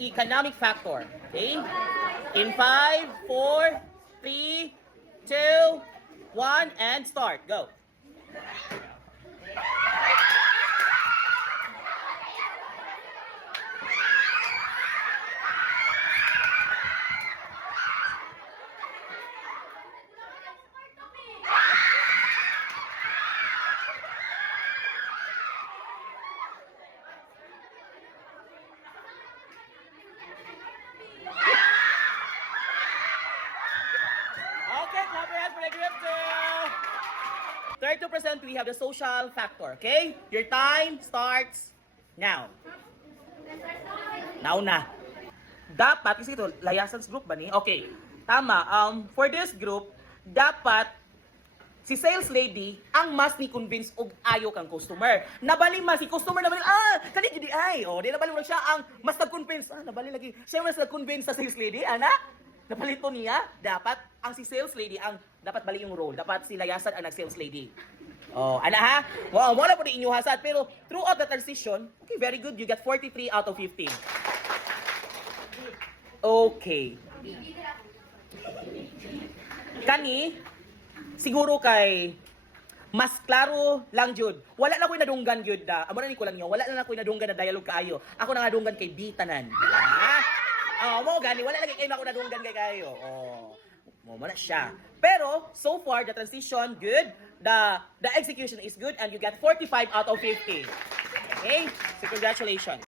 economic factor. Okay? In 5, 4, 3, 2, 1, and start. Go. Okay, clap your hands for the group 2. 32% we have the social factor. Okay? Your time starts now. Now na. Dapat, kasi ito, layasans group ba ni? Okay. Tama. For this group, dapat si sales lady ang mas ni convince og ayo kang customer. Nabali man si customer nabali, kani gidi ay. Oh, di nabali mo siya ang mas nag-convince. Nabali lagi. Siya mas nag-convince sa sales lady, ana. Napalito niya, dapat ang si sales lady ang dapat bali yung role. Dapat si layasan ang nag-sales lady. Oh, ana ha? Wow, wala po din inyo hasad. Pero throughout the transition, okay, very good. You got 43 out of 15. Okay. Kani, siguro kay mas klaro lang jud. Wala na ko'y nadunggan jud da. Amo na ni ko lang nyo. Wala na ko'y nadunggan na dialogue kaayo. Ako na nadunggan kay Bitanan. Mo gani wala lagi kayo na ako nadunggan kay kayo. Mo na siya. Pero so far the transition good. The execution is good and you get 45 out of 50. Okay? So congratulations.